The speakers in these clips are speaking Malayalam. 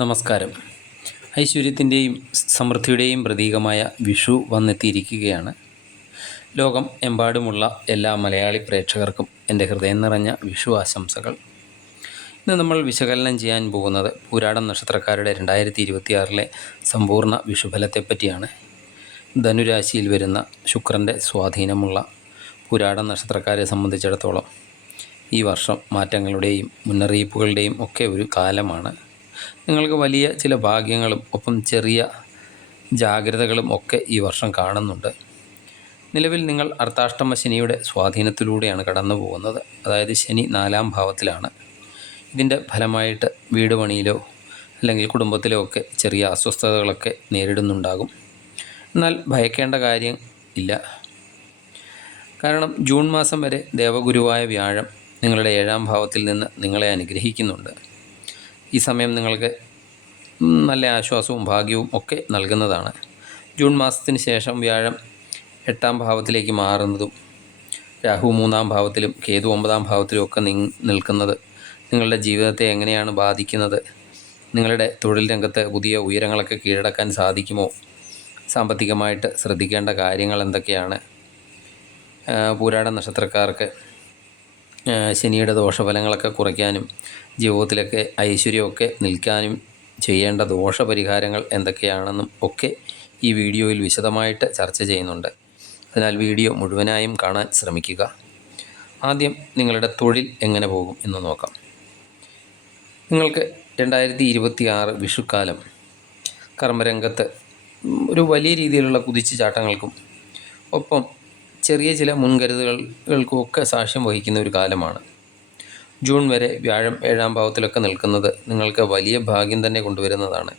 നമസ്കാരം. ഐശ്വര്യത്തിൻ്റെയും സമൃദ്ധിയുടെയും പ്രതീകമായ വിഷു വന്നെത്തിയിരിക്കുകയാണ്. ലോകം എമ്പാടുമുള്ള എല്ലാ മലയാളി പ്രേക്ഷകർക്കും എൻ്റെ ഹൃദയം നിറഞ്ഞ വിഷു ആശംസകൾ. ഇന്ന് നമ്മൾ വിശകലനം ചെയ്യാൻ പോകുന്നത് പൂരാടം നക്ഷത്രക്കാരുടെ 2026 സമ്പൂർണ്ണ വിഷുഫലത്തെപ്പറ്റിയാണ്. ധനുരാശിയിൽ വരുന്ന ശുക്രൻ്റെ സ്വാധീനമുള്ള പൂരാടം നക്ഷത്രക്കാരെ സംബന്ധിച്ചിടത്തോളം ഈ വർഷം മാറ്റങ്ങളുടെയും മുന്നറിയിപ്പുകളുടെയും ഒക്കെ ഒരു കാലമാണ്. നിങ്ങൾക്ക് വലിയ ചില ഭാഗ്യങ്ങളും ഒപ്പം ചെറിയ ജാഗ്രതകളും ഒക്കെ ഈ വർഷം കാണുന്നുണ്ട്. നിലവിൽ നിങ്ങൾ അർദ്ധാഷ്ടമ ശനിയുടെ സ്വാധീനത്തിലൂടെയാണ് കടന്നു പോകുന്നത്. അതായത് ശനി 4-ാം ഭാവത്തിലാണ്. ഇതിൻ്റെ ഫലമായിട്ട് വീട് പണിയിലോ അല്ലെങ്കിൽ കുടുംബത്തിലോ ഒക്കെ ചെറിയ അസ്വസ്ഥതകളൊക്കെ നേരിടുന്നുണ്ടാകും. എന്നാൽ ഭയക്കേണ്ട കാര്യം ഇല്ല. കാരണം ജൂൺ മാസം വരെ ദേവഗുരുവായ വ്യാഴം നിങ്ങളുടെ 7-ാം ഭാവത്തിൽ നിന്ന് നിങ്ങളെ അനുഗ്രഹിക്കുന്നുണ്ട്. ഈ സമയം നിങ്ങൾക്ക് നല്ല ആശ്വാസവും ഭാഗ്യവും ഒക്കെ നൽകുന്നതാണ്. ജൂൺ മാസത്തിന് ശേഷം വ്യാഴം 8-ാം ഭാവത്തിലേക്ക് മാറുന്നതും രാഹു 3-ാം ഭാവത്തിലും കേതു 9-ാം ഭാവത്തിലും ഒക്കെ നിൽക്കുന്നത് നിങ്ങളുടെ ജീവിതത്തെ എങ്ങനെയാണ് ബാധിക്കുന്നത്, നിങ്ങളുടെ തൊഴിൽ രംഗത്ത് പുതിയ ഉയരങ്ങളൊക്കെ കീഴടക്കാൻ സാധിക്കുമോ, സാമ്പത്തികമായിട്ട് ശ്രദ്ധിക്കേണ്ട കാര്യങ്ങൾ എന്തൊക്കെയാണ്, പൂരാട നക്ഷത്രക്കാർക്ക് ശനിയുടെ ദോഷഫലങ്ങളൊക്കെ കുറയ്ക്കാനും ജീവിതത്തിലൊക്കെ ഐശ്വര്യമൊക്കെ നിൽക്കാനും ചെയ്യേണ്ട ദോഷപരിഹാരങ്ങൾ എന്തൊക്കെയാണെന്നും ഒക്കെ ഈ വീഡിയോയിൽ വിശദമായിട്ട് ചർച്ച ചെയ്യുന്നുണ്ട്. അതിനാൽ വീഡിയോ മുഴുവനായും കാണാൻ ശ്രമിക്കുക. ആദ്യം നിങ്ങളുടെ തൊഴിൽ എങ്ങനെ പോകും എന്ന് നോക്കാം. നിങ്ങൾക്ക് 2026 വിഷുക്കാലം കർമ്മരംഗത്ത് ഒരു വലിയ രീതിയിലുള്ള കുതിച്ചുചാട്ടങ്ങൾക്കും ഒപ്പം ചെറിയ ചില മുൻകരുതലുകൾക്കുമൊക്കെ സാക്ഷ്യം വഹിക്കുന്ന ഒരു കാലമാണ്. ജൂൺ വരെ വ്യാഴം 7-ാം ഭാവത്തിലൊക്കെ നിൽക്കുന്നത് നിങ്ങൾക്ക് വലിയ ഭാഗ്യം തന്നെ കൊണ്ടുവരുന്നതാണ്.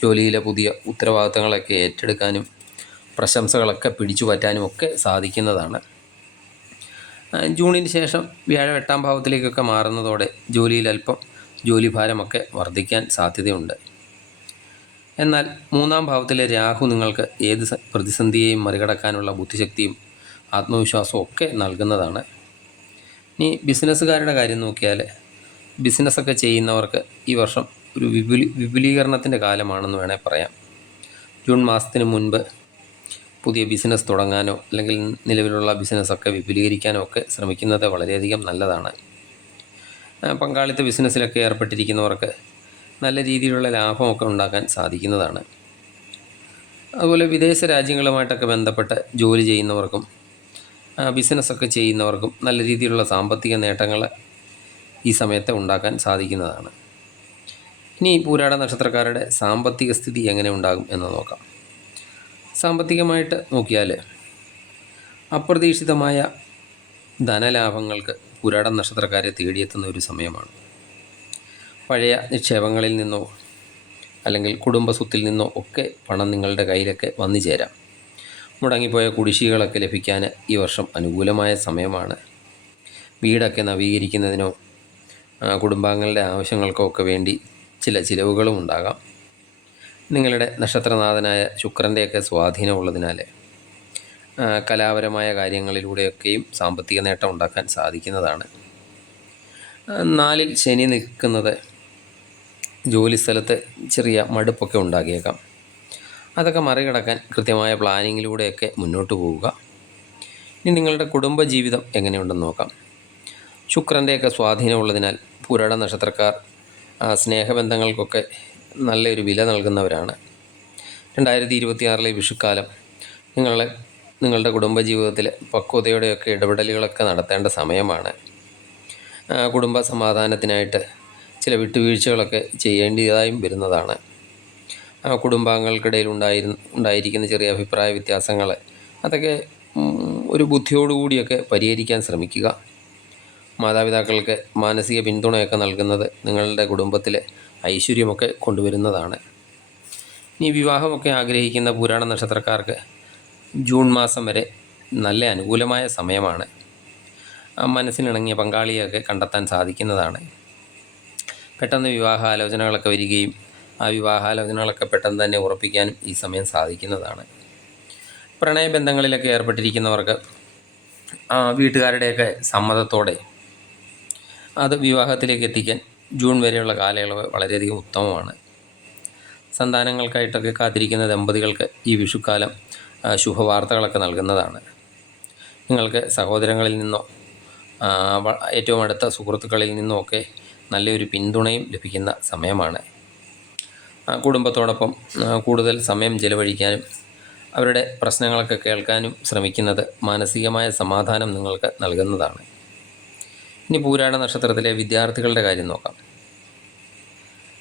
ജോലിയിലെ പുതിയ ഉത്തരവാദിത്തങ്ങളൊക്കെ ഏറ്റെടുക്കാനും പ്രശംസകളൊക്കെ പിടിച്ചു പറ്റാനും ഒക്കെ സാധിക്കുന്നതാണ്. ജൂണിന് ശേഷം വ്യാഴം 8-ാം ഭാവത്തിലേക്കൊക്കെ മാറുന്നതോടെ ജോലിയിൽ അല്പം ജോലിഭാരമൊക്കെ വർദ്ധിക്കാൻ സാധ്യതയുണ്ട്. എന്നാൽ 3-ാം ഭാവത്തിലെ രാഹു നിങ്ങൾക്ക് ഏത് പ്രതിസന്ധിയെയും മറികടക്കാനുള്ള ബുദ്ധിശക്തിയും ആത്മവിശ്വാസവും ഒക്കെ നൽകുന്നതാണ്. ഇനി ബിസിനസ്സുകാരുടെ കാര്യം നോക്കിയാൽ ബിസിനസ്സൊക്കെ ചെയ്യുന്നവർക്ക് ഈ വർഷം ഒരു വിപുലീകരണത്തിൻ്റെ കാലമാണെന്ന് വേണേൽ പറയാം. ജൂൺ മാസത്തിന് മുൻപ് പുതിയ ബിസിനസ് തുടങ്ങാനോ അല്ലെങ്കിൽ നിലവിലുള്ള ബിസിനസ്സൊക്കെ വിപുലീകരിക്കാനോ ഒക്കെ ശ്രമിക്കുന്നത് വളരെയധികം നല്ലതാണ്. പങ്കാളിത്ത ബിസിനസ്സിലൊക്കെ ഏർപ്പെട്ടിരിക്കുന്നവർക്ക് നല്ല രീതിയിലുള്ള ലാഭമൊക്കെ ഉണ്ടാക്കാൻ സാധിക്കുന്നതാണ്. അതുപോലെ വിദേശ രാജ്യങ്ങളുമായിട്ടൊക്കെ ബന്ധപ്പെട്ട് ജോലി ചെയ്യുന്നവർക്കും ബിസിനസ്സൊക്കെ ചെയ്യുന്നവർക്കും നല്ല രീതിയിലുള്ള സാമ്പത്തിക നേട്ടങ്ങൾ ഈ സമയത്ത് ഉണ്ടാക്കാൻ സാധിക്കുന്നതാണ്. ഇനി പൂരാട നക്ഷത്രക്കാരുടെ സാമ്പത്തിക സ്ഥിതി എങ്ങനെ ഉണ്ടാകും എന്ന് നോക്കാം. സാമ്പത്തികമായിട്ട് നോക്കിയാൽ അപ്രതീക്ഷിതമായ ധനലാഭങ്ങൾക്ക് പൂരാട നക്ഷത്രക്കാരെ തേടിയെത്തുന്ന ഒരു സമയമാണ്. പഴയ നിക്ഷേപങ്ങളിൽ നിന്നോ അല്ലെങ്കിൽ കുടുംബസ്വത്തിൽ നിന്നോ ഒക്കെ പണം നിങ്ങളുടെ കയ്യിലൊക്കെ വന്നു ചേരാം. മുടങ്ങിപ്പോയ കുടിശ്ശികകളൊക്കെ ലഭിക്കാൻ ഈ വർഷം അനുകൂലമായ സമയമാണ്. വീടൊക്കെ നവീകരിക്കുന്നതിനോ കുടുംബാംഗങ്ങളുടെ ആവശ്യങ്ങൾക്കോ ഒക്കെ വേണ്ടി ചില ചിലവുകളും ഉണ്ടാകാം. നിങ്ങളുടെ നക്ഷത്രനാഥനായ ശുക്രൻ്റെയൊക്കെ സ്വാധീനമുള്ളതിനാൽ കലാപരമായ കാര്യങ്ങളിലൂടെയൊക്കെയും സാമ്പത്തിക നേട്ടം ഉണ്ടാക്കാൻ സാധിക്കുന്നതാണ്. 4-ൽ ശനി നിൽക്കുന്നത് ജോലിസ്ഥലത്ത് ചെറിയ മടുപ്പൊക്കെ ഉണ്ടാക്കിയേക്കാം. അതൊക്കെ മറികടക്കാൻ കൃത്യമായ പ്ലാനിങ്ങിലൂടെയൊക്കെ മുന്നോട്ട് പോവുക. ഇനി നിങ്ങളുടെ കുടുംബജീവിതം എങ്ങനെയുണ്ടെന്ന് നോക്കാം. ശുക്രൻ്റെയൊക്കെ സ്വാധീനമുള്ളതിനാൽ പൂരാട നക്ഷത്രക്കാർ സ്നേഹബന്ധങ്ങൾക്കൊക്കെ നല്ലൊരു വില നൽകുന്നവരാണ്. 2026 വിഷുക്കാലം നിങ്ങളുടെ കുടുംബജീവിതത്തിൽ പക്വതയോടെയൊക്കെ ഇടപെടലുകളൊക്കെ നടത്തേണ്ട സമയമാണ്. കുടുംബ സമാധാനത്തിനായിട്ട് ചില വിട്ടുവീഴ്ചകളൊക്കെ ചെയ്യേണ്ടതായും വരുന്നതാണ്. കുടുംബാംഗങ്ങൾക്കിടയിൽ ഉണ്ടായിരിക്കുന്ന ചെറിയ അഭിപ്രായ വ്യത്യാസങ്ങൾ അതൊക്കെ ഒരു ബുദ്ധിയോടുകൂടിയൊക്കെ പരിഹരിക്കാൻ ശ്രമിക്കുക. മാതാപിതാക്കൾക്ക് മാനസിക പിന്തുണയൊക്കെ നൽകുന്നത് നിങ്ങളുടെ കുടുംബത്തിലെ ഐശ്വര്യമൊക്കെ കൊണ്ടുവരുന്നതാണ്. ഇനി വിവാഹമൊക്കെ ആഗ്രഹിക്കുന്ന പൂരാട നക്ഷത്രക്കാർക്ക് ജൂൺ മാസം വരെ നല്ല അനുകൂലമായ സമയമാണ്. മനസ്സിനിണങ്ങിയ പങ്കാളിയൊക്കെ കണ്ടെത്താൻ സാധിക്കുന്നതാണ്. പെട്ടെന്ന് വിവാഹാലോചനകളൊക്കെ വരികയും ആ വിവാഹാലോചനകളൊക്കെ പെട്ടെന്ന് തന്നെ ഉറപ്പിക്കാനും ഈ സമയം സാധിക്കുന്നതാണ്. പ്രണയബന്ധങ്ങളിലൊക്കെ ഏർപ്പെട്ടിരിക്കുന്നവർക്ക് വീട്ടുകാരുടെയൊക്കെ സമ്മതത്തോടെ അത് വിവാഹത്തിലേക്ക് എത്തിക്കാൻ ജൂൺ വരെയുള്ള കാലയളവ് വളരെയധികം ഉത്തമമാണ്. സന്താനങ്ങൾക്കായിട്ടൊക്കെ കാത്തിരിക്കുന്ന ദമ്പതികൾക്ക് ഈ വിഷുക്കാലം ശുഭവാർത്തകളൊക്കെ നൽകുന്നതാണ്. നിങ്ങൾക്ക് സഹോദരങ്ങളിൽ നിന്നോ ഏറ്റവും അടുത്ത സുഹൃത്തുക്കളിൽ നിന്നോ ഒക്കെ നല്ലൊരു പിന്തുണയും ലഭിക്കുന്ന സമയമാണ്. കുടുംബത്തോടൊപ്പം കൂടുതൽ സമയം ചെലവഴിക്കാനും അവരുടെ പ്രശ്നങ്ങളൊക്കെ കേൾക്കാനും ശ്രമിക്കുന്നത് മാനസികമായ സമാധാനം നിങ്ങൾക്ക് നൽകുന്നതാണ്. ഇനി പൂരാട നക്ഷത്രത്തിലെ വിദ്യാർത്ഥികളുടെ കാര്യം നോക്കാം.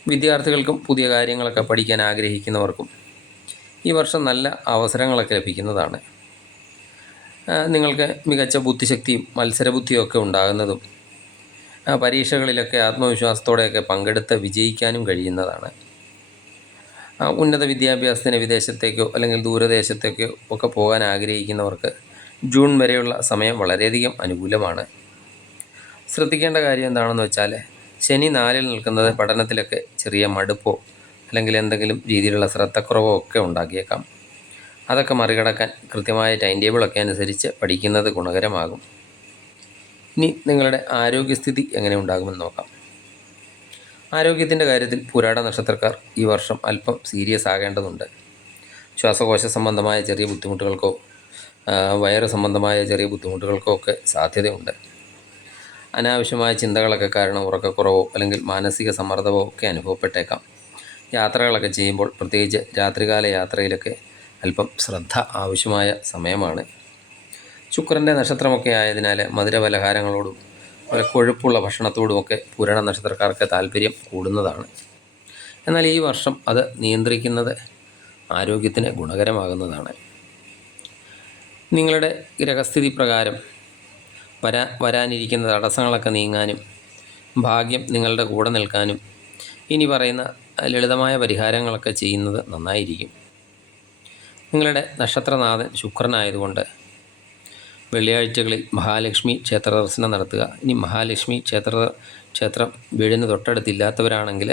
വിദ്യാർത്ഥികൾക്കും പുതിയ കാര്യങ്ങളൊക്കെ പഠിക്കാൻ ആഗ്രഹിക്കുന്നവർക്കും ഈ വർഷം നല്ല അവസരങ്ങളൊക്കെ ലഭിക്കുന്നതാണ്. നിങ്ങൾക്ക് മികച്ച ബുദ്ധിശക്തിയും മത്സരബുദ്ധിയും ഒക്കെ ഉണ്ടാകുന്നതും പരീക്ഷകളിലൊക്കെ ആത്മവിശ്വാസത്തോടെയൊക്കെ പങ്കെടുത്ത് വിജയിക്കാനും കഴിയുന്നതാണ്. ഉന്നത വിദ്യാഭ്യാസത്തിന് വിദേശത്തേക്കോ അല്ലെങ്കിൽ ദൂരദേശത്തേക്കോ ഒക്കെ പോകാൻ ആഗ്രഹിക്കുന്നവർക്ക് ജൂൺ വരെയുള്ള സമയം വളരെയധികം അനുകൂലമാണ്. ശ്രദ്ധിക്കേണ്ട കാര്യം എന്താണെന്ന് വെച്ചാൽ, ശനി 4-ൽ നിൽക്കുന്നത് പഠനത്തിലൊക്കെ ചെറിയ മടുപ്പോ അല്ലെങ്കിൽ എന്തെങ്കിലും രീതിയിലുള്ള ശ്രദ്ധക്കുറവോ ഒക്കെ ഉണ്ടാക്കിയേക്കാം. അതൊക്കെ മറികടക്കാൻ കൃത്യമായ ടൈം ടേബിളൊക്കെ അനുസരിച്ച് പഠിക്കുന്നത് ഗുണകരമാകും. ഇനി നിങ്ങളുടെ ആരോഗ്യസ്ഥിതി എങ്ങനെ ഉണ്ടാകുമെന്ന് നോക്കാം. ആരോഗ്യത്തിൻ്റെ കാര്യത്തിൽ പൂരാട നക്ഷത്രക്കാർ ഈ വർഷം അല്പം സീരിയസ് ആകേണ്ടതുണ്ട്. ശ്വാസകോശ സംബന്ധമായ ചെറിയ ബുദ്ധിമുട്ടുകൾക്കോ വയറ് സംബന്ധമായ ചെറിയ ബുദ്ധിമുട്ടുകൾക്കോ ഒക്കെ സാധ്യതയുണ്ട്. അനാവശ്യമായ ചിന്തകളൊക്കെ കാരണം ഉറക്കക്കുറവോ അല്ലെങ്കിൽ മാനസിക സമ്മർദ്ദമോ ഒക്കെ അനുഭവപ്പെട്ടേക്കാം. യാത്രകളൊക്കെ ചെയ്യുമ്പോൾ, പ്രത്യേകിച്ച് രാത്രികാല യാത്രയിലൊക്കെ അല്പം ശ്രദ്ധ ആവശ്യമായ സമയമാണ്. ശുക്രൻ്റെ നക്ഷത്രമൊക്കെ ആയതിനാൽ മധുരപലഹാരങ്ങളോടും കൊഴുപ്പുള്ള ഭക്ഷണത്തോടുമൊക്കെ പൂരാട നക്ഷത്രക്കാർക്ക് താല്പര്യം കൂടുന്നതാണ്. എന്നാൽ ഈ വർഷം അത് നിയന്ത്രിക്കുന്നത് ആരോഗ്യത്തിന് ഗുണകരമാകുന്നതാണ്. നിങ്ങളുടെ ഗ്രഹസ്ഥിതി പ്രകാരം വരാനിരിക്കുന്ന തടസ്സങ്ങളൊക്കെ നീങ്ങാനും ഭാഗ്യം നിങ്ങളുടെ കൂടെ നിൽക്കാനും ഇനി പറയുന്ന ലളിതമായ പരിഹാരങ്ങളൊക്കെ ചെയ്യുന്നത് നന്നായിരിക്കും. നിങ്ങളുടെ നക്ഷത്രനാഥൻ ശുക്രനായതുകൊണ്ട് വെള്ളിയാഴ്ചകളിൽ മഹാലക്ഷ്മി ക്ഷേത്ര ദർശനം നടത്തുക. ഇനി മഹാലക്ഷ്മി ക്ഷേത്രം വീടിന് തൊട്ടടുത്തില്ലാത്തവരാണെങ്കിൽ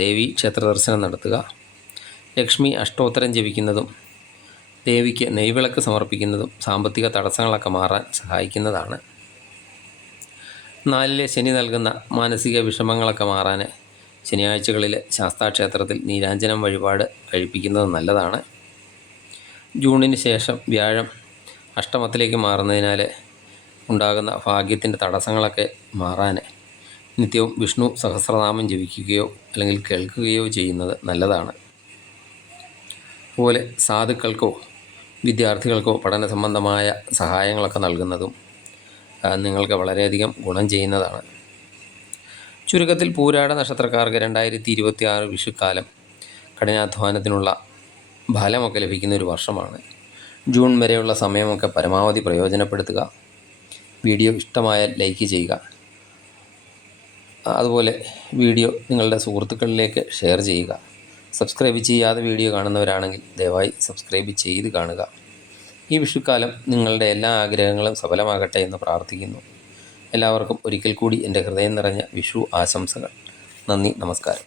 ദേവി ക്ഷേത്ര ദർശനം നടത്തുക. ലക്ഷ്മി അഷ്ടോത്തരം ജപിക്കുന്നതും ദേവിക്ക് നെയ്വിളക്ക് സമർപ്പിക്കുന്നതും സാമ്പത്തിക തടസ്സങ്ങളൊക്കെ മാറാൻ സഹായിക്കുന്നതാണ്. 4-ലെ ശനി നൽകുന്ന മാനസിക വിഷമങ്ങളൊക്കെ മാറാൻ ശനിയാഴ്ചകളിൽ ശാസ്താക്ഷേത്രത്തിൽ നീരാഞ്ജനം വഴിപാട് കഴിപ്പിക്കുന്നത് നല്ലതാണ്. ജൂണിന് ശേഷം വ്യാഴം അഷ്ടമത്തിലേക്ക് മാറുന്നതിനാൽ ഉണ്ടാകുന്ന ഭാഗ്യത്തിൻ്റെ തടസ്സങ്ങളൊക്കെ മാറാൻ നിത്യവും വിഷ്ണു സഹസ്രനാമം ജപിക്കുകയോ അല്ലെങ്കിൽ കേൾക്കുകയോ ചെയ്യുന്നത് നല്ലതാണ്. അതുപോലെ സാധുക്കൾക്കോ വിദ്യാർത്ഥികൾക്കോ പഠന സംബന്ധമായ സഹായങ്ങളൊക്കെ നൽകുന്നതും നിങ്ങൾക്ക് വളരെയധികം ഗുണം ചെയ്യുന്നതാണ്. ചുരുക്കത്തിൽ പൂരാട നക്ഷത്രക്കാർക്ക് 2026 വിഷുക്കാലം കഠിനാധ്വാനത്തിനുള്ള ഫലമൊക്കെ ലഭിക്കുന്ന ഒരു വർഷമാണ്. ജൂൺ വരെയുള്ള സമയമൊക്കെ പരമാവധി പ്രയോജനപ്പെടുത്തുക. വീഡിയോ ഇഷ്ടമായാൽ ലൈക്ക് ചെയ്യുക. അതുപോലെ വീഡിയോ നിങ്ങളുടെ സുഹൃത്തുക്കളിലേക്ക് ഷെയർ ചെയ്യുക. സബ്സ്ക്രൈബ് ചെയ്യാതെ വീഡിയോ കാണുന്നവരാണെങ്കിൽ ദയവായി സബ്സ്ക്രൈബ് ചെയ്ത് കാണുക. ഈ വിഷുക്കാലം നിങ്ങളുടെ എല്ലാ ആഗ്രഹങ്ങളും സഫലമാകട്ടെ എന്ന് പ്രാർത്ഥിക്കുന്നു. എല്ലാവർക്കും ഒരിക്കൽ കൂടി എൻ്റെ ഹൃദയം നിറഞ്ഞ വിഷു ആശംസകൾ. നന്ദി, നമസ്കാരം.